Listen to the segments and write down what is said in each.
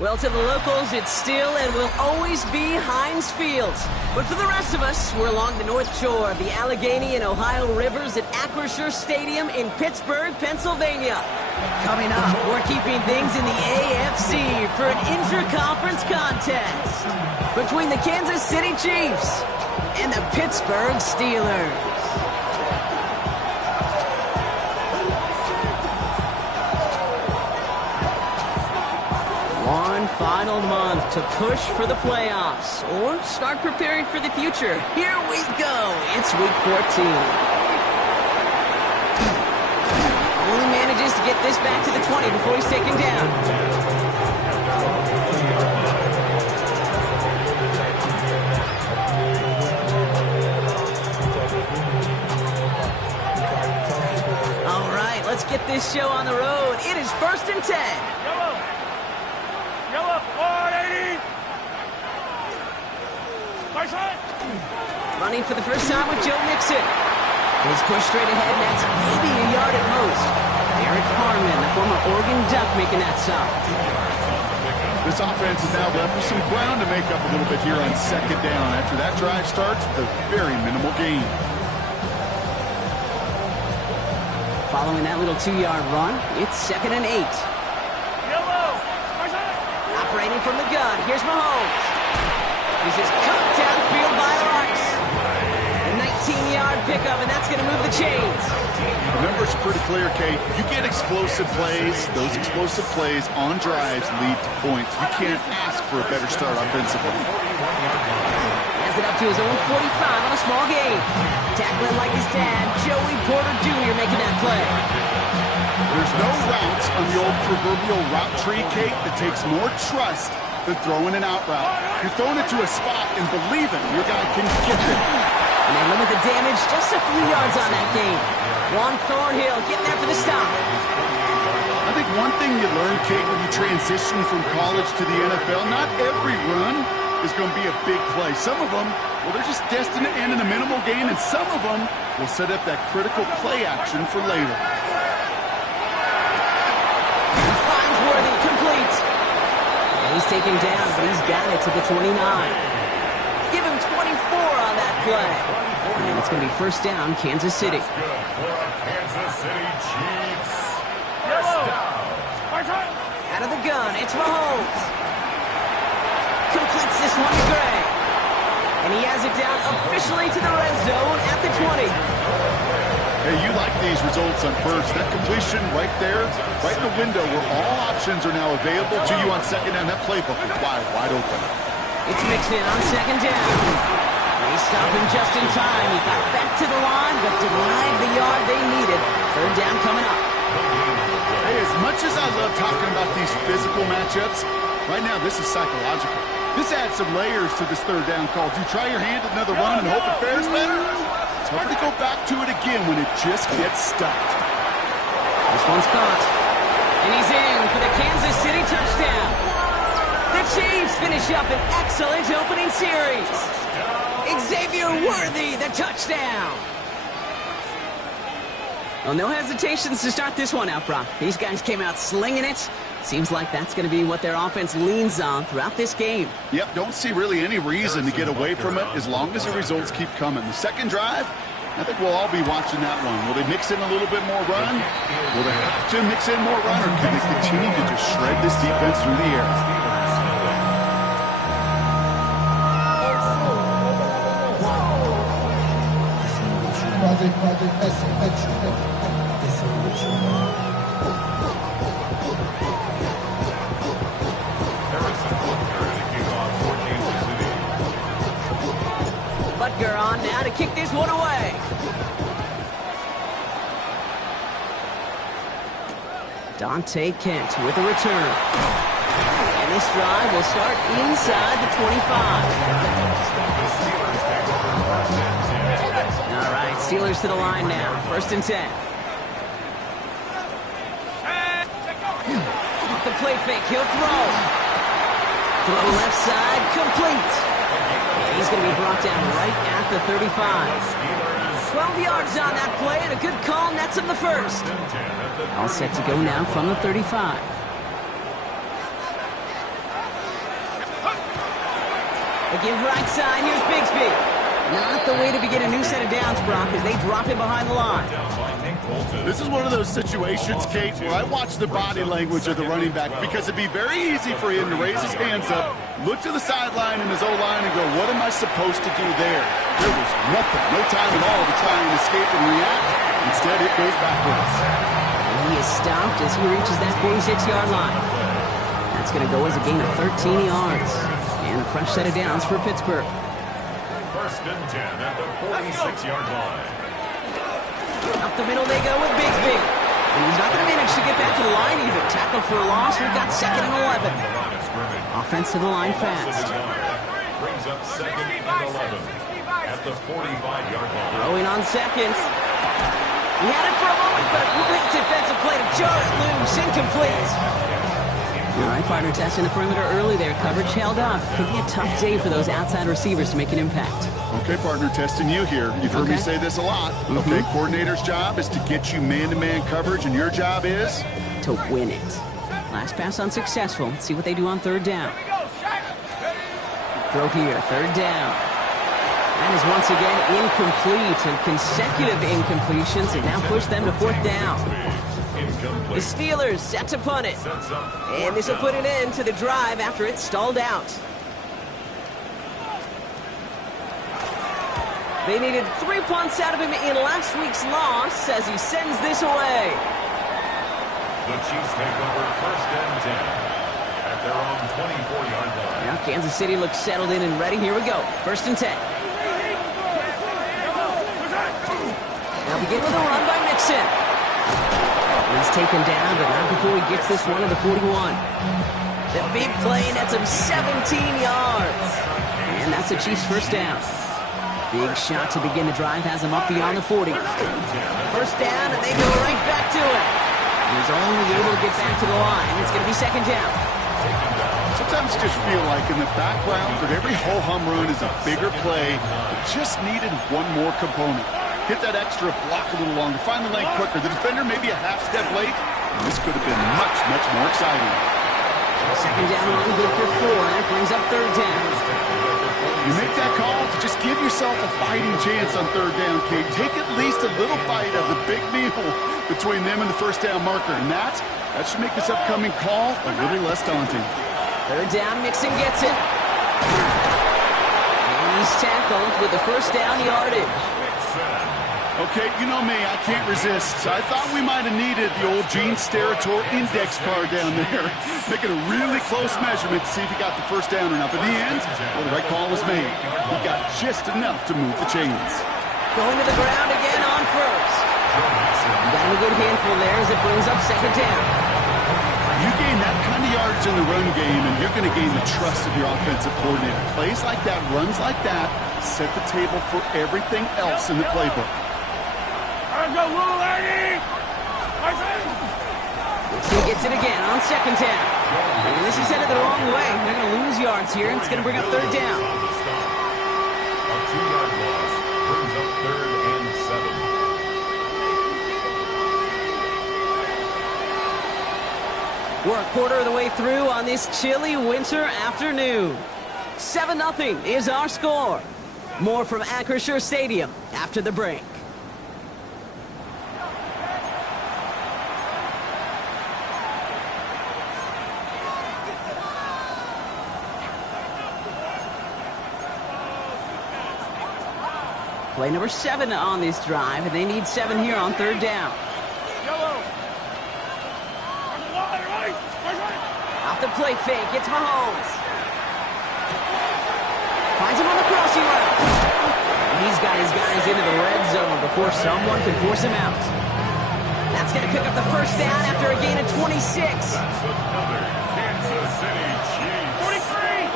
Well, to the locals, it's still and will always be Heinz Field. But for the rest of us, we're along the North Shore of the Allegheny and Ohio Rivers at Acrisure Stadium in Pittsburgh, Pennsylvania. Coming up, we're keeping things in the AFC for an intra-conference contest between the Kansas City Chiefs and the Pittsburgh Steelers. One final month to push for the playoffs or start preparing for the future. Here we go. It's week 14. Only manages to get this back to the 20 before he's taken down. All right, let's get this show on the road. It is 1st and 10. Running for the first time with Joe Mixon. He's pushed straight ahead, and that's maybe a yard at most. Derek Harmon, the former Oregon Duck, making that stop. This offense is now left with some ground to make up a little bit here on 2nd down. After that drive starts with a very minimal gain. Following that little 2-yard run, it's 2nd and 8. Operating from the gun, here's Mahomes. He's just cut downfield by Rice. A 19-yard pickup, and that's going to move the chains. The numbers are pretty clear, Kate. You get explosive plays. Those explosive plays on drives lead to points. You can't ask for a better start offensively. Has it up to his own 45 on a small gain. Tackling like his dad, Joey Porter Jr. making that play. There's no routes on the old proverbial route tree, Kate, that takes more trust than throwing an out route. You're throwing it to a spot and believing your guy can get there. And they limit the damage just a few yards on that gain. Juan Thornhill getting there for the stop. I think one thing you learn, Kate, when you transition from college to the NFL, not every run is going to be a big play. Some of them, well, they're just destined to end in a minimal gain, and some of them will set up that critical play action for later. Worthy, complete. Yeah, he's taken down, but he's got it to the 29. Give him 24 on that play. And it's going to be 1st down, Kansas City. Kansas City Chiefs. Out of the gun, it's Mahomes. Completes this one to Gray. And he has it down officially to the red zone at the 20. Hey, you like these results on first. That completion right there, right in the window where all options are now available to you on 2nd down. That playbook is wide open. It's mixed in on 2nd down. They stop him just in time. He got back to the line, but denied the yard they needed. 3rd down coming up. Hey, as much as I love talking about these physical matchups, right now this is psychological. This adds some layers to this 3rd down call. Do you try your hand at another run and hope it fares better? Tougher to go back to it again when it just gets stuffed. This one's caught. And he's in for the Kansas City touchdown. The Chiefs finish up an excellent opening series. Xavier Worthy, the touchdown. Well, no hesitations to start this one out, Brock. These guys came out slinging it. Seems like that's going to be what their offense leans on throughout this game. Yep, don't see really any reason to get away from it as long as the results keep coming. The 2nd drive, I think we'll all be watching that one. Will they mix in a little bit more run? Will they have to mix in more run, or can they continue to just shred this defense through the air? Butker on now to kick this one away. Dante Kent with a return. And this drive will start inside the 25. All right, Steelers to the line now. 1st and 10. Off the play fake, he'll throw. Throw left side, complete. And he's going to be brought down right at the 35. 12 yards on that play, and a good call nets him the first. All set to go now from the 35. They give right side. Here's Bigsby. Not the way to begin a new set of downs, Brock, as they drop him behind the line. This is one of those situations, Kate, where I watch the body language of the running back because it'd be very easy for him to raise his hands up, look to the sideline in his O-line and go, what am I supposed to do there? There was nothing, no time at all to try and escape and react. Instead, it goes backwards. And he is stopped as he reaches that 46-yard line. That's going to go as a gain of 13 yards. And a fresh set of downs for Pittsburgh. First and 10 at the 46-yard line. Up the middle they go with Bigsby. And he's not going to manage to get back to the line either. Tackle for a loss. We've got second and 11. Offense to the line fast. Brings up second and 11 at the 45-yard line. Throwing on seconds. He had it for a moment, but a quick defensive play to jar it loose. Incomplete. All right, partner testing the perimeter early there. Coverage held up. Could be a tough day for those outside receivers to make an impact. Okay, partner, testing you here. You've heard me say this a lot. Okay, coordinator's job is to get you man-to-man coverage, and your job is? To win it. Last pass unsuccessful. Let's see what they do on third down. Throw here, third down. That is once again incomplete, and consecutive incompletions have now pushed them to fourth down. The Steelers set to punt it. And this will put an end to the drive after it stalled out. They needed 3 punts out of him in last week's loss as he sends this away. The Chiefs take over first and 10 at their own 24-yard line. Now Kansas City looks settled in and ready. Here we go. First and 10. Now begin with a run by Mixon. He's taken down, but not before he gets this one to the 41. The big play nets him 17 yards. And that's the Chiefs' first down. Big shot to begin the drive has him up beyond the 40. First down, and they go right back to it. He's only able to get back to the line. It's going to be second down. Sometimes you just feel like in the background that every ho-hum run is a bigger play. It just needed one more component. Hit that extra block a little longer, find the lane quicker. The defender maybe a half step late, and this could have been much, much more exciting. Second down run, good for 4, and it brings up third down. You make that call to just give yourself a fighting chance on third down, Kate. Take at least a little bite of the big meal between them and the first down marker, and that should make this upcoming call a little less daunting. Third down, Mixon gets it. And he's tackled with the first down yardage. Okay, you know me, I can't resist. I thought we might have needed the old Gene Steratore index card down there, making a really close measurement to see if he got the first down or not. But in the end, well, the right call was made. He got just enough to move the chains. Going to the ground again on first. Got him a good handful there as it brings up second down. You gain that kind of yardage in the run game, and you're going to gain the trust of your offensive coordinator. Plays like that, runs like that, set the table for everything else in the playbook. He gets it again on second down. And this is headed the wrong way. They're going to lose yards here, and it's going to bring up third down. A 2-yard loss brings up third and 7. We're a quarter of the way through on this chilly winter afternoon. 7-0 is our score. More from Acrisure Stadium after the break. Play number 7 on this drive, and they need 7 here on third down. Off the play fake, it's Mahomes. Finds him on the crossing route. He's got his guys into the red zone before someone can force him out. That's going to pick up the first down after a gain of 26. That's another Kansas City Chiefs. 43!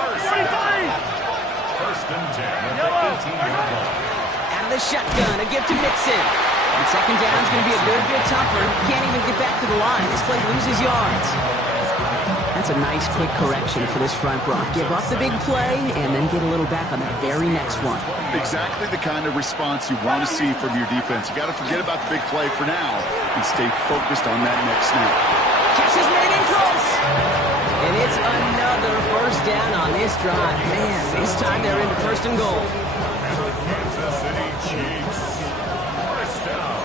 First and 10 at the 18-yard line. Out of the shotgun, a give to Mixon. And second down is going to be a good bit tougher. Can't even get back to the line. This play loses yards. That's a nice quick correction for this front, Brock. Give up the big play and then get a little back on the very next one. Exactly the kind of response you want to see from your defense. You got to forget about the big play for now and stay focused on that next snap. Catch is made in close. And it's another first down on this drive. Man, this time they're into first and goal. Kansas City Chiefs. First down.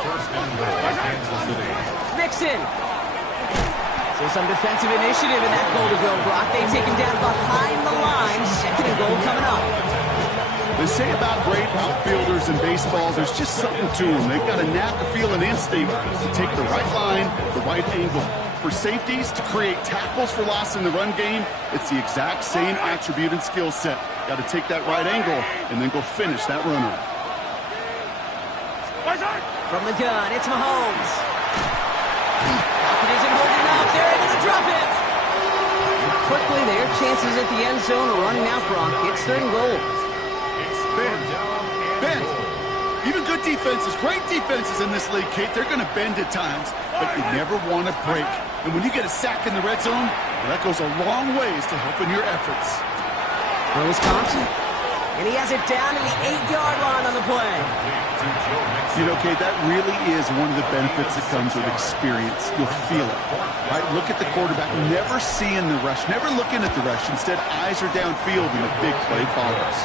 First and goal, Kansas City. Mixon. So some defensive initiative in that goal to go, Brock. They take him down behind the line. Second and goal coming up. They say about great outfielders in baseball, there's just something to them. They've got a knack, a feel, an instinct to take the right line, the right angle. For safeties, to create tackles for loss in the run game, it's the exact same attribute and skill set. Got to take that right angle and then go finish that runner. From the gun, it's Mahomes. Falcon isn't holding up. They're able to drop it. And quickly, their chances at the end zone are running out, Brock. It's third and goal. Bend. Even good defenses, great defenses in this league, Kate, they're going to bend at times, but you never want to break. And when you get a sack in the red zone, well, that goes a long ways to helping your efforts. Wisconsin. And he has it down to the 8-yard line on the play. You know, Kate, that really is one of the benefits that comes with experience. You'll feel it, right? Look at the quarterback, never seeing the rush, never looking at the rush. Instead, eyes are downfield and the big play follows.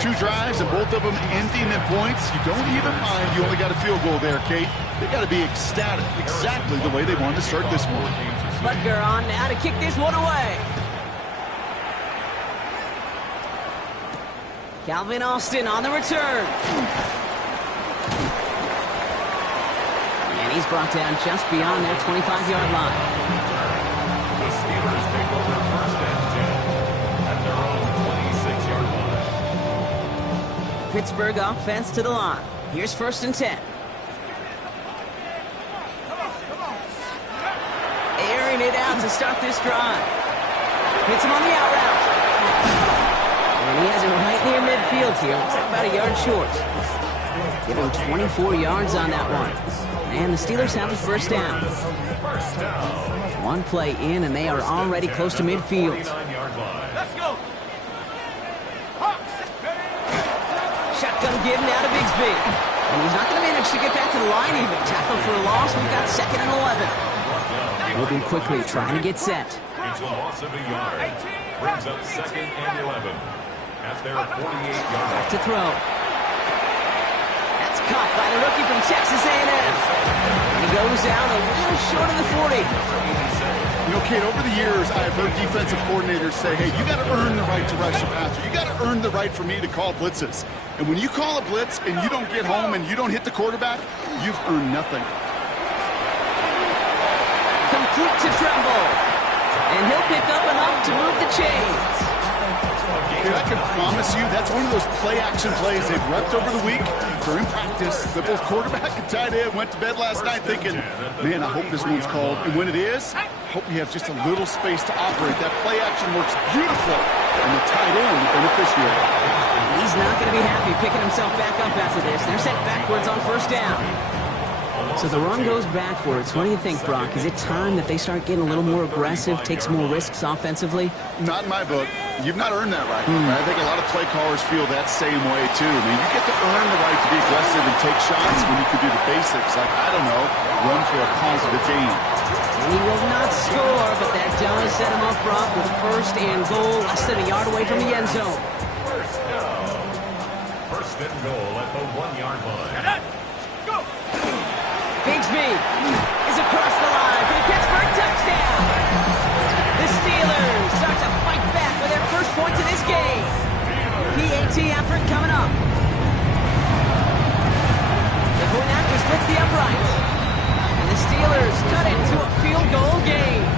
2 drives and both of them ending in points. You don't even mind you only got a field goal there, Kate. They got to be ecstatic, exactly the way they wanted to start this one. Butker on now to kick this one away. Calvin Austin on the return. And he's brought down just beyond their 25-yard line. The Steelers take over first and 10 at their own 26-yard line. Pittsburgh offense to the line. Here's first and 10. Airing it out to start this drive. Hits him on the out route. And he has it right near midfield here. Looks like about a yard short. Give him 24 yards on that one. And the Steelers have a first down. One play in, and they are already close to midfield. Let's go. Shotgun give now to Bigsby. And he's not going to manage to get back to the line even. Tackle for a loss. We've got second and 11. Moving quickly, trying to get set. It's a loss of a yard. Brings up second and 11 at their 48-yard line. To throw. That's caught by the rookie from Texas A&M. And he goes down a little short of the 40. You know, Kate, over the years, I've heard defensive coordinators say, hey, you got to earn the right to rush the passer. You got to earn the right for me to call blitzes. And when you call a blitz and you don't get home and you don't hit the quarterback, you've earned nothing. Complete to Tremble. And he'll pick up enough to move the chains. Dude, I can promise you that's one of those play-action plays they've repped over the week during practice. The both quarterback and tight end went to bed last night thinking, man, I hope this one's called. And when it is, I hope you have just a little space to operate. That play-action works beautiful. And the tight end, the beneficiary. He's not going to be happy picking himself back up after this. They're sent backwards on first down. So the run goes backwards. What do you think, Brock? Is it time that they start getting a little more aggressive, take some more risks offensively? Not in my book. You've not earned that right. I think a lot of play callers feel that same way, too. I mean, you get to earn the right to be aggressive and take shots when you can do the basics, like, I don't know, run for a positive gain. He will not score, but that does set him up, Brock, with first and goal, less than a yard away from the end zone. First and goal at the 1-yard line. Bigsby is across the line for the Pittsburgh touchdown. The Steelers start to fight back with their first points of this game. PAT effort coming up. The point after splits the upright. And the Steelers cut it to a field goal game.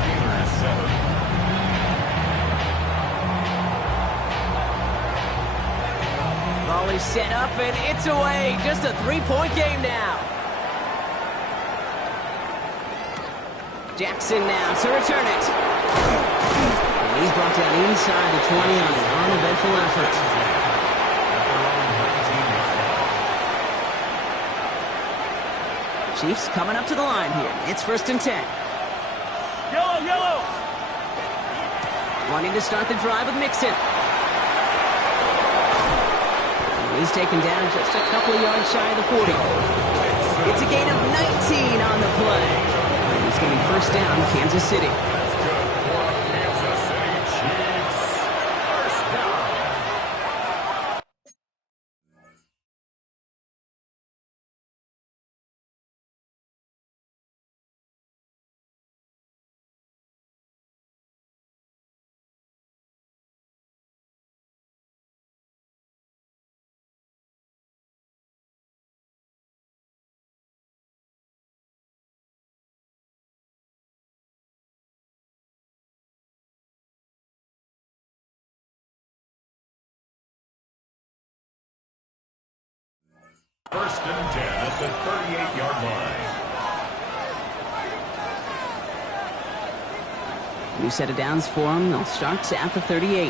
Steelers 7. Volley set up and it's away. Just a 3-point game now. Jackson now to return it. And he's brought down inside the 20 on an uneventful effort. Chiefs coming up to the line here. It's first and 10. Yellow! Wanting to start the drive with Mixon. And he's taken down just a couple of yards shy of the 40. It's a gain of 19 on the play. And it's going to be first down, Kansas City. That's good for the Kansas City Chiefs. First down. First and 10 at the 38-yard line. New set of downs for them. They'll start at the 38.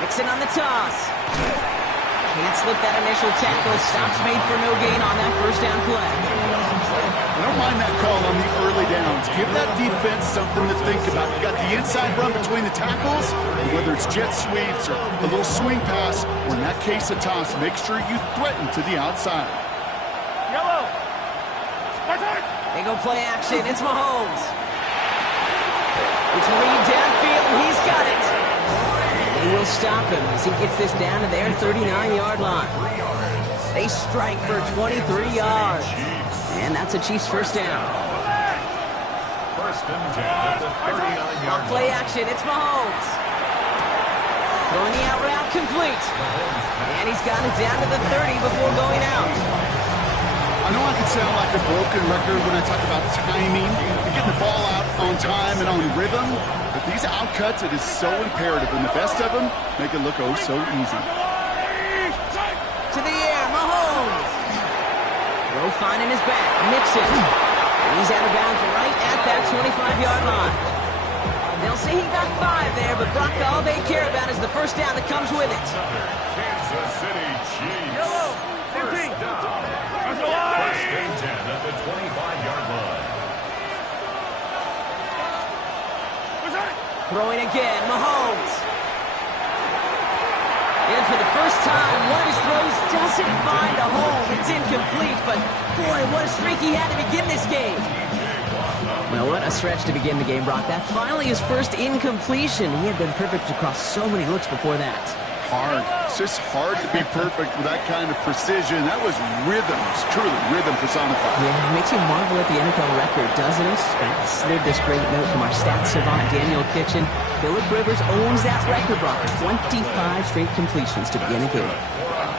Mixon on the toss. Can't slip that initial tackle. Stops made for no gain on that first down play. I don't mind that call on the early downs. Give that defense something to think about. You got the inside run between the tackles, and whether it's jet sweeps or a little swing pass, or in that case a toss, make sure you threaten to the outside. Yellow. They go play action. It's Mahomes. It's Reed downfield, and he's got it. They will stop him as he gets this down to their 39-yard line. They strike for 23 yards. And that's a Chiefs first down. First and 10 at the 39-yard line. Play action. It's Mahomes. Throwing the out route complete. And he's got it down to the 30 before going out. I know I can sound like a broken record when I talk about timing and getting the ball out on time and on rhythm, but these outcuts, it is so imperative, and the best of them make it look oh so easy. To the air, Mahomes. Throw fine in his back. Mixon. And he's out of bounds right at that 25-yard line. They'll say he got 5 there, but Brock, all they care about is the first down that comes with it. Kansas City Chiefs. Yellow. First down. First and 10 at the 25-yard line. Throwing again, Mahomes. And for the first time, one of his throws doesn't find a home. It's incomplete, but boy, what a streak he had to begin this game. Well, what a stretch to begin the game, Brock. That finally his first incompletion. He had been perfect across so many looks before that. Hard. It's just hard to be perfect with that kind of precision. That was rhythm. It's truly rhythm personified. Yeah, it makes you marvel at the NFL record, doesn't it? I slid this great note from our stats savant, Daniel Kitchen. Phillip Rivers owns that record, Brock. 25 straight completions to begin a game.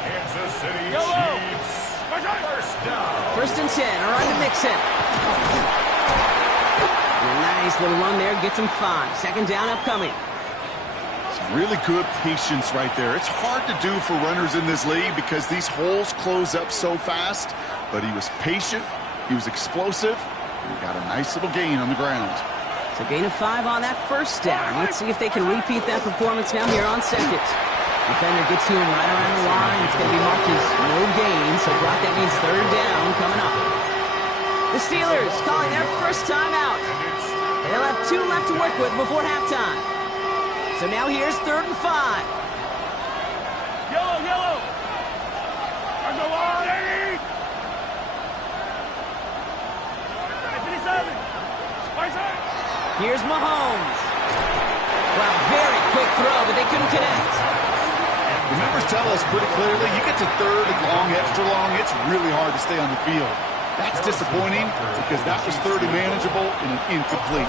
Kansas City Chiefs. First down. First and 10, around to Mixon. And a nice little run there, gets him 5. Second down upcoming. Really good patience right there. It's hard to do for runners in this league because these holes close up so fast, but he was patient, he was explosive, and he got a nice little gain on the ground. So gain of 5 on that first down. Let's see if they can repeat that performance now here on second. Defender gets to him right around the line. It's going to be marked as no gain, so Brock, that means third down coming up. The Steelers calling their first time out. They'll have 2 left to work with before halftime. So now here's third and 5. Yellow, yellow. Here's Mahomes. Wow, very quick throw, but they couldn't connect. The numbers tell us pretty clearly, you get to third and long, extra long, it's really hard to stay on the field. That's disappointing because that was third and manageable and an incomplete.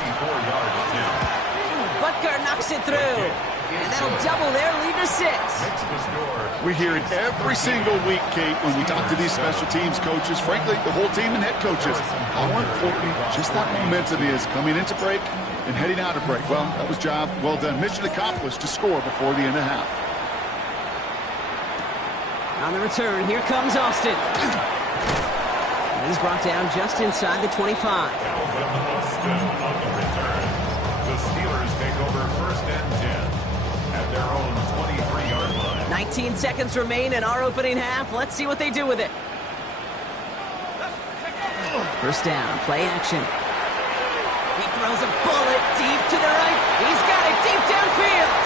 Butker knocks it through. And that'll double their lead to 6. We hear it every single week, Kate, when we talk to these special teams coaches, frankly, the whole team and head coaches, how important just that momentum is coming into break and heading out of break. Well, that was job well done. Mission accomplished to score before the end of half. On the return, here comes Austin. And he's brought down just inside the 25. Austin on the return. The Steelers take over first and 10 at their own 23-yard line. 19 seconds remain in our opening half. Let's see what they do with it. First down, play action. He throws a bullet deep to the right. He's got it deep downfield.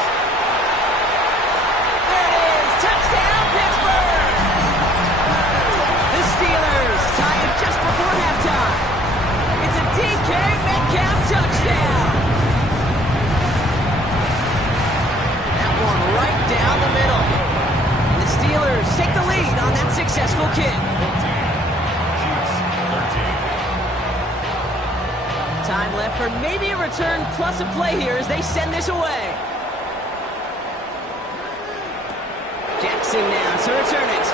There it is. Touchdown, Pittsburgh. lead on that successful kick. Chiefs 13. Time left for maybe a return plus a play here as they send this away. Jackson now to return it.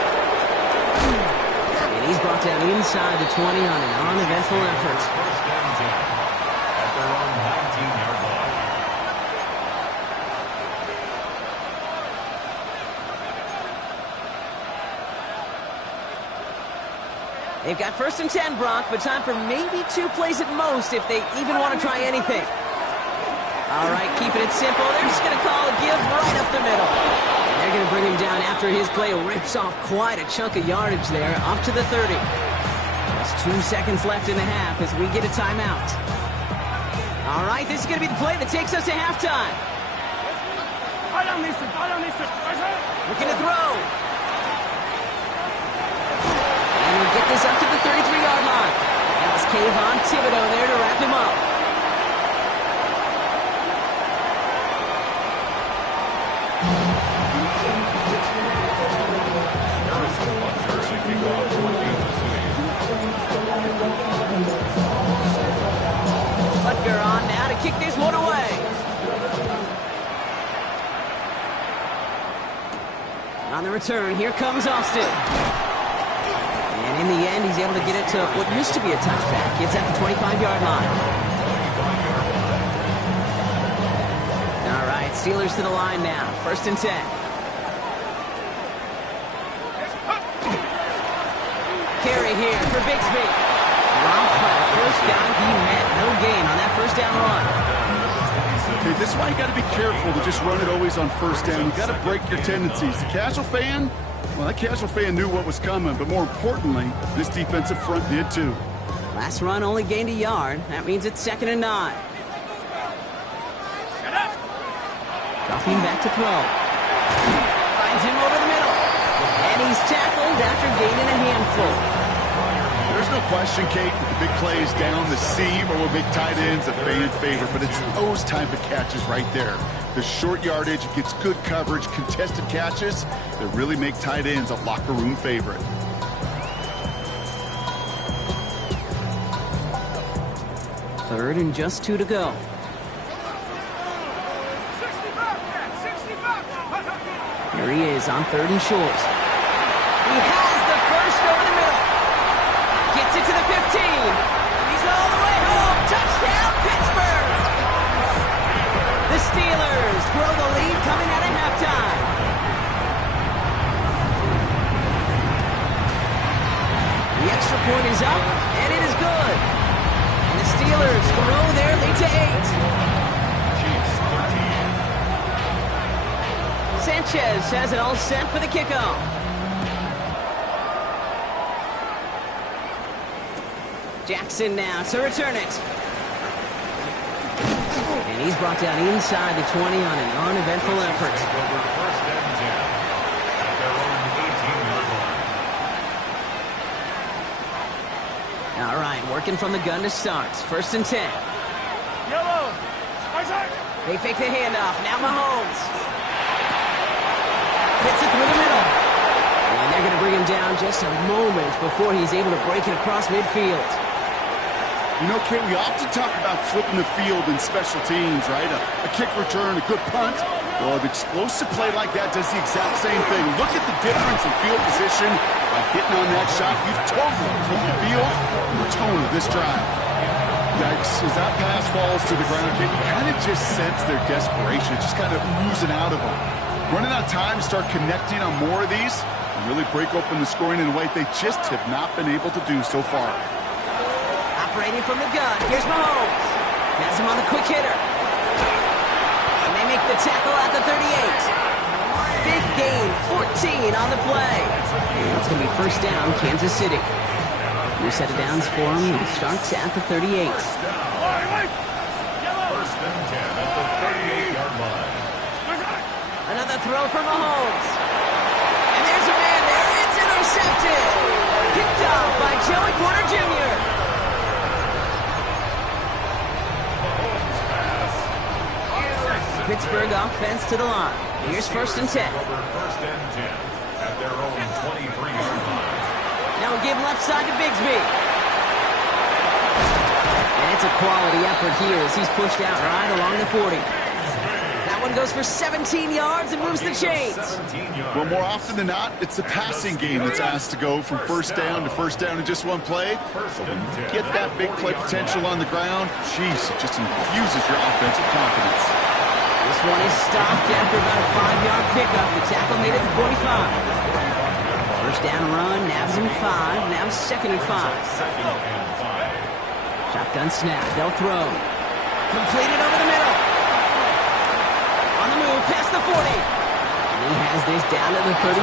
And he's brought down inside the 20 on an uneventful effort. First and 10 at their own 19-yard line. They've got first and 10, Brock, but time for maybe 2 plays at most if they even want to try anything. All right, keeping it simple. They're just going to call a give right up the middle. And they're going to bring him down after his play rips off quite a chunk of yardage there, up to the 30. Just 2 seconds left in the half as we get a timeout. All right, this is going to be the play that takes us to halftime. Looking to throw. And he'll get this up to the 33-yard line. That was Kayvon Thibodeau there to wrap him up. Butker on now to kick this one away. On the return, here comes Austin. And in the end, he's able to get it to what used to be a touchback. It's at the 25-yard line. All right, Steelers to the line now. First and 10. Carry here for Bigsby. Dropped by the first down he met. No gain on that first down run. Okay, this is why you got to be careful to just run it always on first down. You got to break your tendencies. The casual fan, well, that casual fan knew what was coming, but more importantly, this defensive front did too. Last run only gained a yard. That means it's 2nd and 9. Dropping back to throw. Finds him over the middle. And he's tackled after gaining a handful. There's no question, Kate, that the big plays down the seam or with big tight ends a fan favorite, but it's those type of catches right there. The short yardage, it gets good coverage, contested catches that really make tight ends a locker room favorite. Third and just 2 to go. Here he is on 3rd and short. He has the first over the middle. Gets it to the 15. He's all the way home. Touchdown, Pittsburgh! The Steelers grow the lead coming out of halftime. The extra point is up, and it is good. And the Steelers grow their lead to 8. Chiefs 13. Sanchez has it all set for the kickoff. Jackson now to return it. And he's brought down inside the 20 on an uneventful effort. Over first and 10 at their own 18-yard line. All right, working from the gun to start. First and 10. Yellow. They fake the handoff. Now Mahomes. Hits it through the middle. And they're going to bring him down just a moment before he's able to break it across midfield. You know, Kate, we often talk about flipping the field in special teams, right? A kick return, a good punt. Well, an explosive play like that does the exact same thing. Look at the difference in field position by hitting on that shot. You've totally flipped the field and the tone of this drive. Yikes, as that pass falls to the ground, Kate, you kind of just sense their desperation. It's just kind of oozing out of them. Running out of time to start connecting on more of these and really break open the scoring in a way they just have not been able to do so far. Operating from the gun. Here's Mahomes. Has him on the quick hitter. And they make the tackle at the 38. Big gain, 14 on the play. And it's going to be first down, Kansas City. New set of downs for him. He starts at the 38. First and 10 at the 38-yard line. Another throw for Mahomes. And there's a man there. It's intercepted. Picked up by Joey Porter Jr. Pittsburgh offense to the line. Here's first and 10. Over first and 10 at their own 23-yard give left side to Bigsby. And it's a quality effort here as he's pushed out right along the 40. That one goes for 17 yards and moves the chains. Well, more often than not, it's the passing game that's asked to go from first down in just one play. But when you get that big play potential on the ground, geez, it just infuses your offensive confidence. This one is stopped after about a 5-yard pickup. The tackle made it to 45. First down run, nabs him 5, now 2nd and 5. Shotgun snap, they'll throw. Completed over the middle. On the move, past the 40. And he has this down to the 34.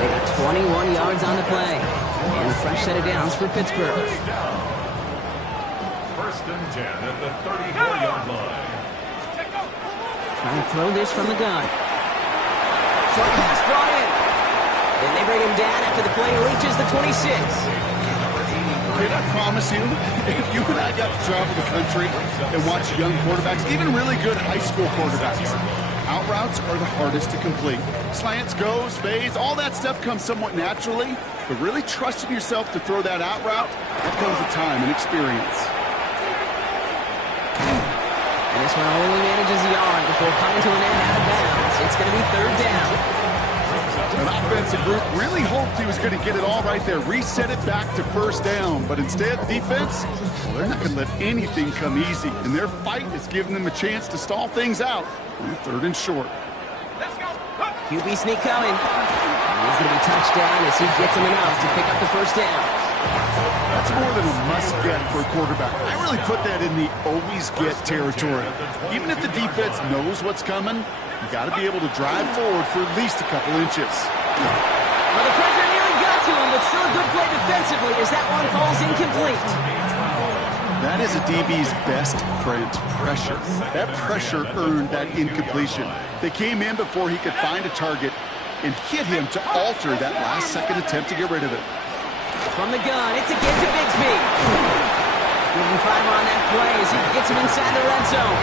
They got 21 yards on the play. And a fresh set of downs for Pittsburgh. First and 10 at the 34-yard line. Trying to throw this from the gun. Short pass brought in. Then they bring him down after the play reaches the 26. Can I promise you, if you and I got to travel the country and watch young quarterbacks, even really good high school quarterbacks, out routes are the hardest to complete. Slants, goes, fades, all that stuff comes somewhat naturally, but really trusting yourself to throw that out route, that comes with time and experience. And this one only manages a yard before coming to an end out of bounds. It's going to be 3rd down. An offensive group really hoped he was going to get it all right there, reset it back to first down. But instead, defense, well, they're not going to let anything come easy. And their fight is giving them a chance to stall things out on 3rd and short. QB sneak coming. And he's going to be touched down as he gets him enough to pick up the first down. That's more than a must-get for a quarterback. I really put that in the always-get territory. Even if the defense knows what's coming, you got to be able to drive forward for at least a couple inches. Well, the pressure nearly got to him, but still a good play defensively as that one falls incomplete. That is a DB's best friend, pressure. That pressure earned that incompletion. They came in before he could find a target and hit him to alter that last-second attempt to get rid of it. From the gun, it's again to Bigsby. Moving 5 on that play as he gets him inside the red zone.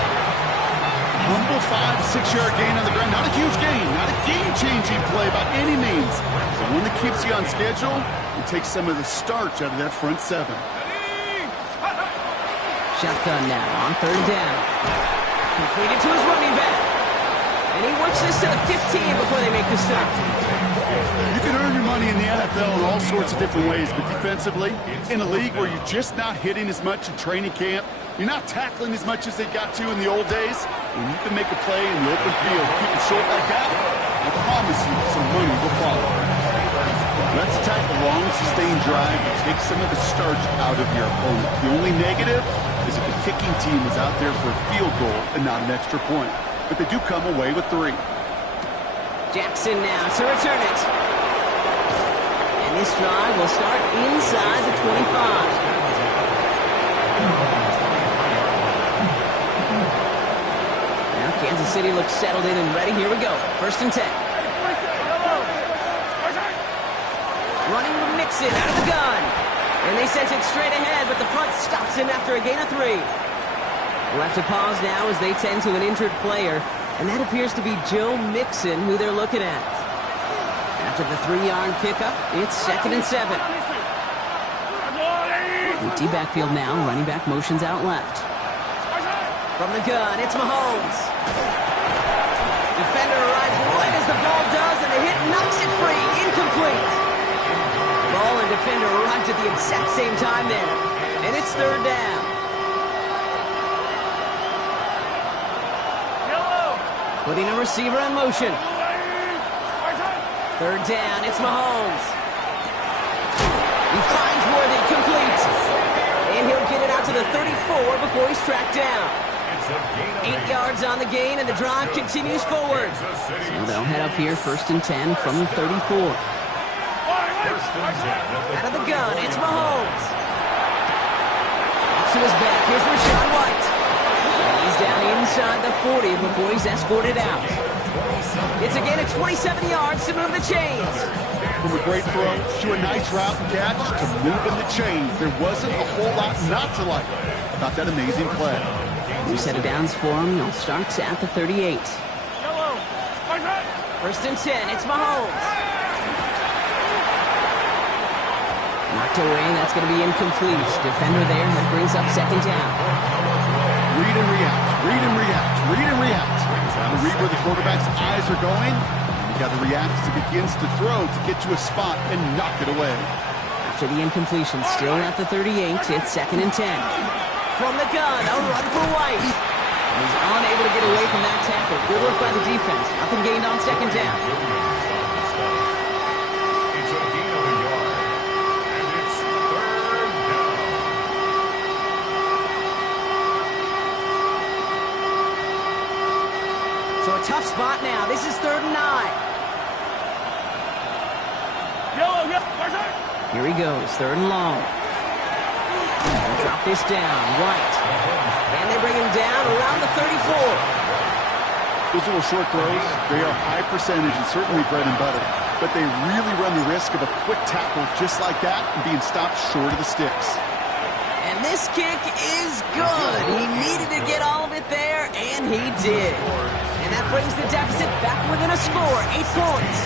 Humble 5 to 6-yard gain on the ground. Not a huge gain, not a game-changing play by any means. But one that keeps you on schedule and takes some of the starch out of that front 7. Shotgun now on 3rd down. Completed to his running back. And he works this to the 15 before they make the stop. You can earn your money in the NFL in all sorts of different ways, but defensively, in a league where you're just not hitting as much in training camp, you're not tackling as much as they got to in the old days, when you can make a play in the open field, keep it short like that, I promise you some money will follow. That's the type of long, sustained drive that takes some of the starch out of your opponent. The only negative is if the kicking team is out there for a field goal and not an extra point. But they do come away with 3. Jackson now to return it. And this drive will start inside the 25. Now Kansas City looks settled in and ready. Here we go. 1st and 10. Running with Mixon out of the gun. And they sent it straight ahead, but the front stops him after a gain of 3. Left to pause now as they tend to an injured player. And that appears to be Joe Mixon, who they're looking at. After the 3-yard pickup, it's 2nd and 7. Empty backfield now. Running back motions out left. From the gun, it's Mahomes. Defender arrives right as the ball does, and the hit knocks it free. Incomplete. Ball and defender arrived at the exact same time there. And it's 3rd down. Putting a receiver in motion. 3rd down, it's Mahomes. He finds Worthy, complete. And he'll get it out to the 34 before he's tracked down. 8 yards on the gain, and the drive continues forward. So they'll head up here 1st and 10 from the 34. Out of the gun, it's Mahomes. Up to his back, here's Rashawn White. He's down inside the 40 before he's escorted out. It's again at 27 yards to move the chains. From a great throw to a nice route and catch to moving the chains. There wasn't a whole lot not to like about that amazing play. New set of downs for him. He'll start at the 38. 1st and 10. It's Mahomes. Knocked away. That's going to be incomplete. Defender there. That brings up second down. Read and react. Read and react. Read and react. Got to read where the quarterback's eyes are going. You got to react as he begins to throw to get to a spot and knock it away. After the incompletion, still at the 38. It's second and 10. From the gun, a run for White. He's unable to get away from that tackle. Good look by the defense. Nothing gained on second down. It's a gain of a yard, and it's third down. So a tough spot now. This is 3rd and 9. Yellow, where's that? Here he goes, 3rd and long. They'll drop this down, White. And they bring him down around the 34. Those little short throws, they are high percentage and certainly bread and butter. But they really run the risk of a quick tackle just like that and being stopped short of the sticks. And this kick is good. He needed to get all of it there, and he did. And that brings the deficit back within a score, 8 points.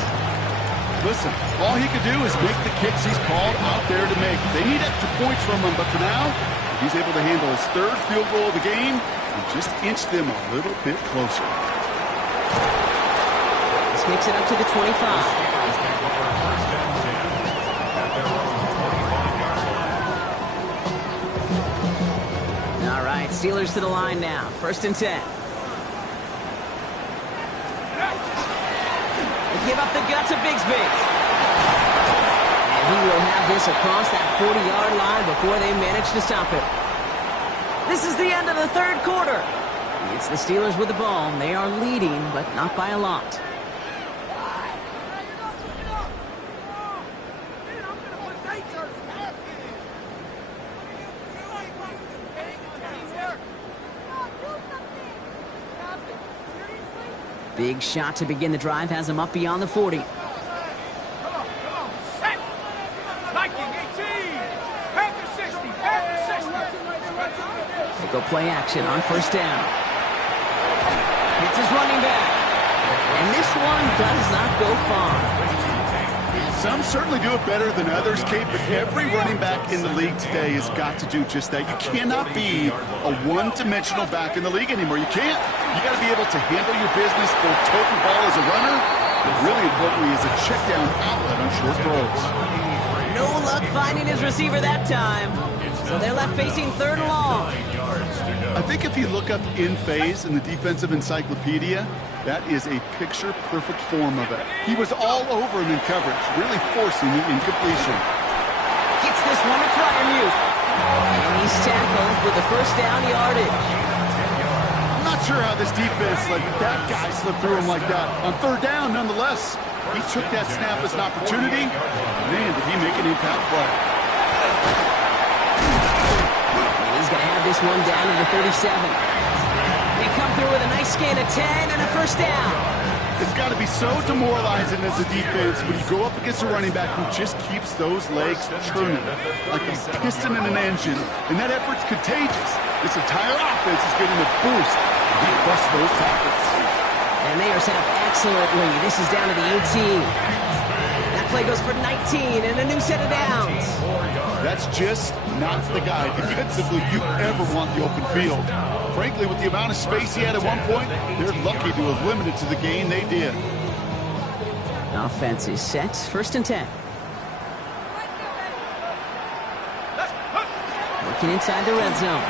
Listen, all he could do is make the kicks he's called out there to make. They need extra points from him, but for now, he's able to handle his 3rd field goal of the game and just inch them a little bit closer. This makes it up to the 25. Steelers take over first and 10 at their own 25-yard line. All right, Steelers to the line now. 1st and 10. They give up the gut to Bigsby. And he will have this across that 40-yard line before they manage to stop it. This is the end of the 3rd quarter. It's the Steelers with the ball. They are leading, but not by a lot. Big shot to begin the drive has him up beyond the 40. Set! Viking 18! Back to 60! Back to 60! They go play action on 1st down. Hits his running back. And this one does not go far. Some certainly do it better than others, Kate, but every running back in the league today has got to do just that. You cannot be a one-dimensional back in the league anymore. You can't. You got to be able to handle your business, both tote the ball as a runner, but really importantly as a check-down outlet on short throws. No luck finding his receiver that time. So they're left facing 3rd and long. I think if you look up in phase in the defensive encyclopedia, that is a picture-perfect form of it. He was all over him in coverage, really forcing the incompletion. Gets this one to Fryermuth. And he's tackled with the 1st down yardage. I'm not sure how this defense let that guy slip through him like that. On 3rd down, nonetheless, he took that snap as an opportunity. Man, did he make an impact play. And he's going to have this one down to the 37. They come through with a nice gain of 10 and a 1st down. It's got to be so demoralizing as a defense when you go up against a running back who just keeps those legs churning like a piston in an engine, and that effort's contagious. This entire offense is getting a boost. He busts those tackles. And they are set up excellently. This is down to the 18. That play goes for 19 and a new set of downs. That's just not the guy defensively you ever want the open field. Frankly, with the amount of space he had at one point, they're lucky to have limited to the gain they did. Offense is set. 1st and 10. Working inside the red zone.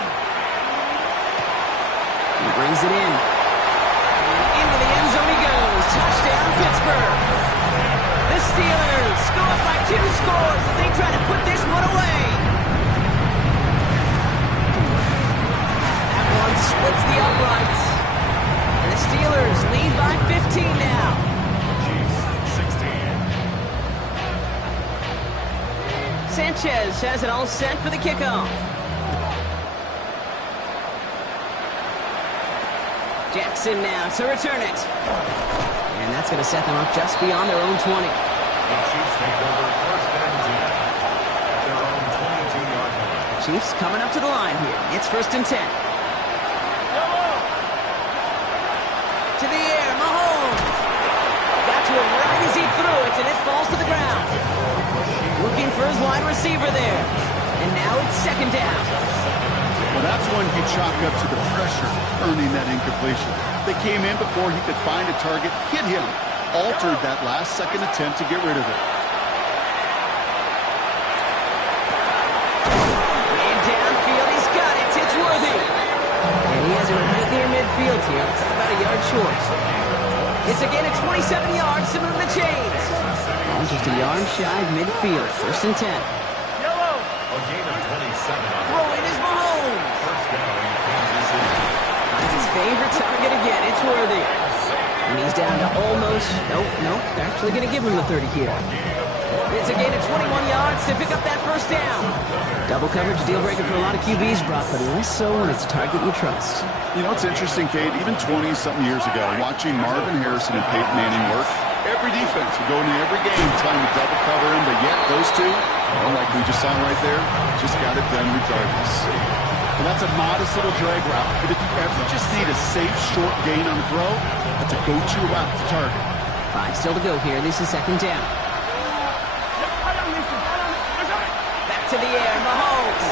He brings it in. And into the end zone he goes. Touchdown, Pittsburgh. The Steelers go up by 2 scores as they try to put this one away. That one splits the uprights. And the Steelers lead by 15 now. Sanchez has it all set for the kickoff. Jackson now to return it. And that's going to set them up just beyond their own 20. The Chiefs take over first and 10 at their own 22-yard line. Chiefs coming up to the line here. It's 1st and 10. To the air, Mahomes. Got to him right as he threw it, and it falls to the ground. Looking for his wide receiver there. Now it's second down. Well, that's one you chalk up to the pressure earning that incompletion. They came in before he could find a target, hit him, altered that last-second attempt to get rid of it. And downfield, he's got it. It's Worthy. And he has it right near midfield here. It's about a yard short. It's again at 27 yards to move the chains. Oh, just a yard shy of midfield. First and 10. Yellow. A gain of 27. Throwing is Mahomes. First down in Kansas City. Finds his favorite target again. It's Worthy. And he's down to almost... Nope. They're actually going to give him the 30 here. It's a gain of 21 yards to pick up that first down. Double coverage, deal breaker for a lot of QBs, Brock, but less so when it's a target you trust. You know, it's interesting, Kate, even 20-something years ago, watching Marvin Harrison and Peyton Manning work, every defense would go into every game trying to double cover him, but yet those two, well, like we just saw right there, just got it done regardless. And that's a modest little drag route, but if you ever just need a safe, short gain on the throw, that's a go-to route to target. 5 still to go here. This is second down. Back to the air, Mahomes.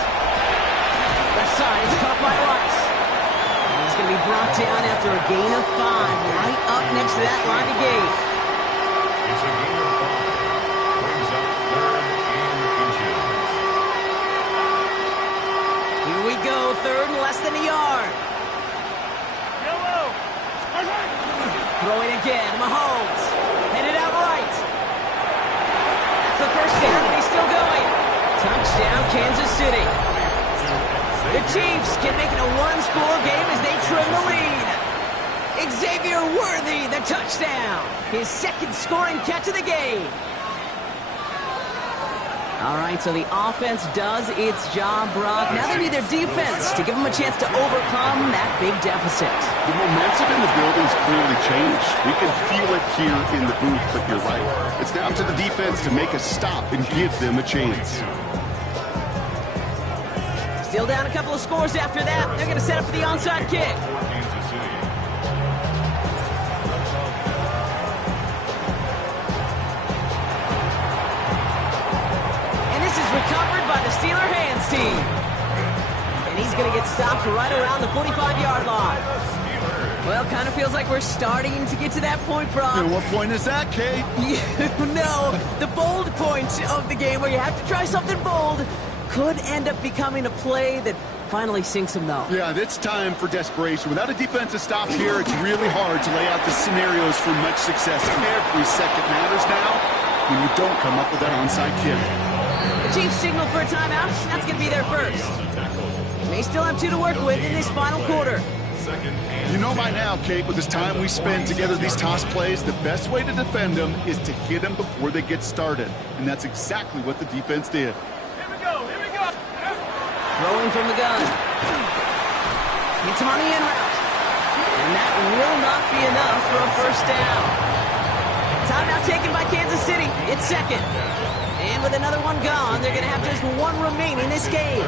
Left side is caught by Rice. And he's going to be brought down after a gain of 5, right up next to that line of gain. It's a gain of 5. Brings up third and inches. Here we go, third and less than a yard. Yellow. Throwing again, Mahomes. Headed out right. That's the first down, and he's still going. Touchdown, Kansas City. The Chiefs can make it a one-score game as they trim the lead. Xavier Worthy, the touchdown. His second scoring catch of the game. All right, so the offense does its job, Brock. Now they need their defense to give them a chance to overcome that big deficit. The momentum in the building's clearly changed. We can feel it here in the booth, but you're right. It's down to the defense to make a stop and give them a chance. Still down a couple of scores after that. They're going to set up for the onside kick. Kansas City. And this is recovered by the Steeler hands team. And he's going to get stopped right around the 45-yard line. Well, kind of feels like we're starting to get to that point, Brock. And what point is that, Kate? You know, the bold point of the game where you have to try something bold could end up becoming a play that finally sinks them, though. Yeah, it's time for desperation. Without a defensive stop here, it's really hard to lay out the scenarios for much success. Every second matters now when you don't come up with that onside kick. The Chiefs signal for a timeout. That's going to be their first. They still have 2 to work with in this final quarter. You know by now, Kate, with this time we spend together these toss plays, the best way to defend them is to hit them before they get started. And that's exactly what the defense did. Here we go. Throwing from the gun. Gets him on the in route. And that will not be enough for a first down. Timeout taken by Kansas City. It's second. And with another one gone, they're going to have just one remaining in this game.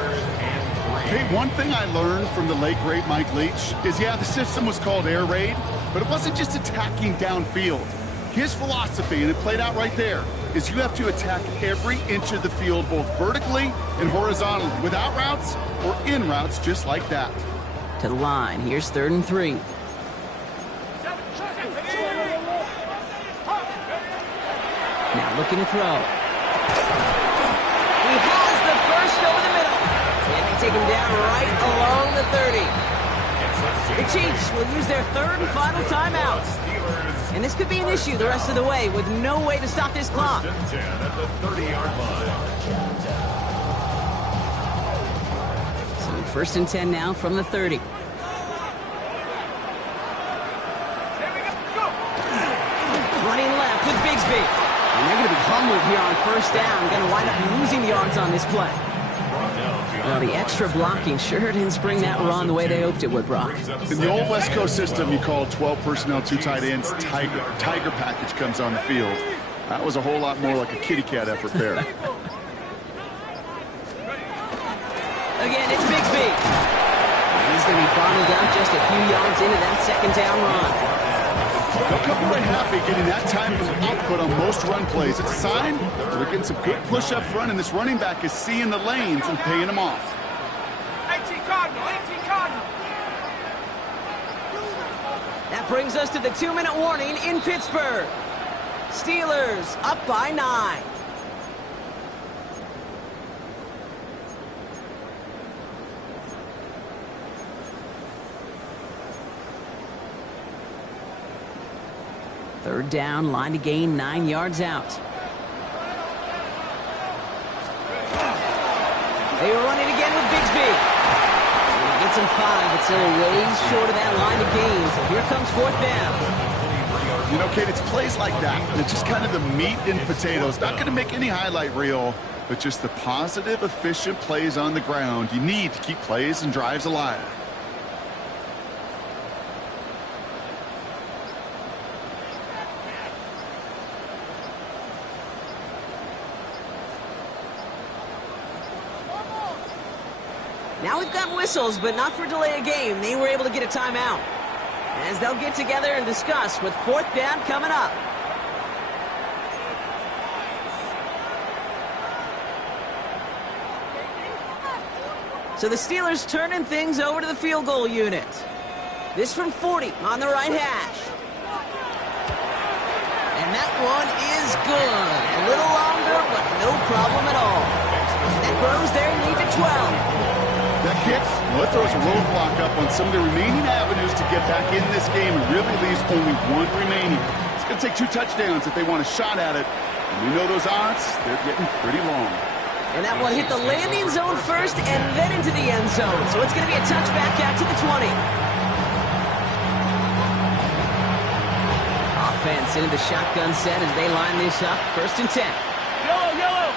Hey, one thing I learned from the late, great Mike Leach is, yeah, the system was called air raid, but it wasn't just attacking downfield. His philosophy, and it played out right there, is you have to attack every inch of the field, both vertically and horizontally, without routes or in routes just like that. To the line. Here's 3rd and 3. Now looking to throw. He has the first over the middle. And they take him down right along the 30. The Chiefs will use their 3rd and final timeout. And this could be an issue the rest of the way with no way to stop this clock. First and 10 at the 30-yard line. So 1st and 10 now from the 30. Running left with Bigsby. And they're going to be humbled here on first down. Going to wind up losing yards on this play. Well, the extra blocking sure didn't spring that run the way they hoped it would, Brock. In the old West Coast system, you call 12 personnel, 2 tight ends, Tiger. Tiger package comes on the field. That was a whole lot more like a kitty cat effort there. Again, it's Bigsby. And he's going to be bottled out just a few yards into that second down run. They'll come away happy getting that type of output on most run plays. It's a sign they're getting some good push up front, and this running back is seeing the lanes and paying them off. 18 Cardinal, 18 Cardinal. That brings us to the 2-minute warning in Pittsburgh. Steelers up by 9. Third down, line to gain, 9 yards out. They were running again with Bigsby. And he gets him 5, but still ways short of that line to gain. So here comes 4th down. You know, Kate, it's plays like that. It's just kind of the meat and potatoes. Not going to make any highlight reel, but just the positive, efficient plays on the ground. You need to keep plays and drives alive. Now we've got whistles, but not for delay of game. They were able to get a timeout, as they'll get together and discuss with 4th down coming up. So the Steelers turning things over to the field goal unit. This from 40 on the right hash. And that one is good. A little longer, but no problem at all. That grows their lead to 12. That kick, well, it throws a roadblock up on some of the remaining avenues to get back in this game and really leaves only one remaining. It's going to take 2 touchdowns if they want a shot at it. And we know those odds, they're getting pretty long. And that one hit the landing zone first and then into the end zone. So it's going to be a touchback out to the 20. Offense into the shotgun set as they line this up. 1st and 10. Yellow.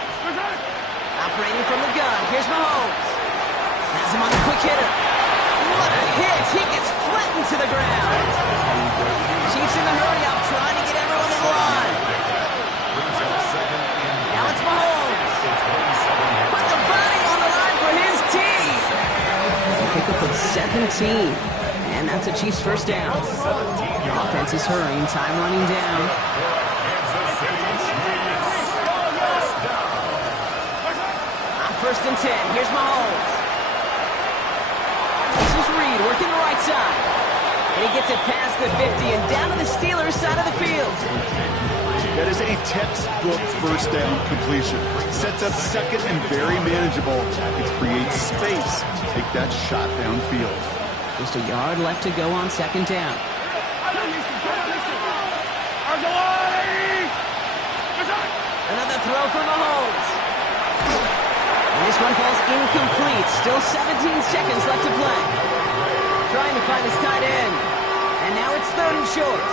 Operating from the gun. Here's Mahomes. Has him on the quick hitter. What a hit. He gets flattened to the ground. Chiefs in the hurry up, trying to get everyone in line. Now it's Mahomes. Put the body on the line for his team. Pick up of 17. And that's a Chiefs 1st down. Offense is hurrying, time running down. 1st and 10. Here's Mahomes. This is Reed working the right side. And he gets it past the 50 and down to the Steelers side of the field. That is a textbook 1st down completion. Sets up 2nd and very manageable. It creates space to take that shot downfield. Just a yard left to go on 2nd down. Another throw for Mahomes. And this one falls incomplete. Still 17 seconds left to play. Trying to find his tight end. And now it's 3rd and short.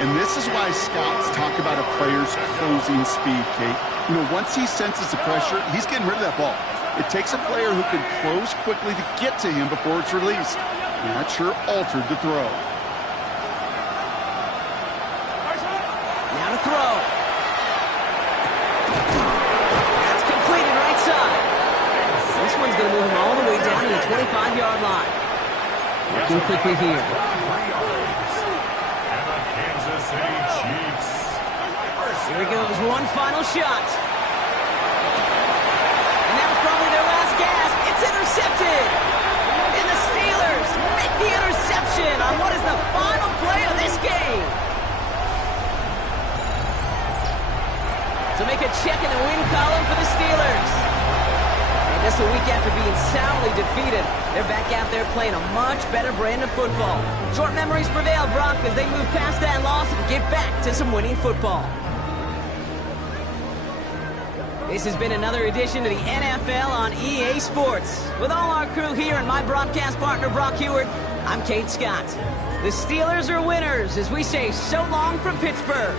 And this is why scouts talk about a player's closing speed, Kate. You know, once he senses the pressure, he's getting rid of that ball. It takes a player who can close quickly to get to him before it's released. And that sure altered the throw. Now to throw. That's completed right side. This one's going to move him all the way down to the 25-yard line. Working quickly here. And the Kansas City Chiefs. Here he goes, one final shot. And that was probably their last gasp. It's intercepted. And the Steelers make the interception on what is the final play of this game. So make a check in the win column for the Steelers. And just a week after being soundly defeated, they're back out there playing a much better brand of football. Short memories prevail, Brock, as they move past that loss and get back to some winning football. This has been another edition of the NFL on EA Sports. With all our crew here and my broadcast partner, Brock Heward, I'm Kate Scott. The Steelers are winners as we say so long from Pittsburgh.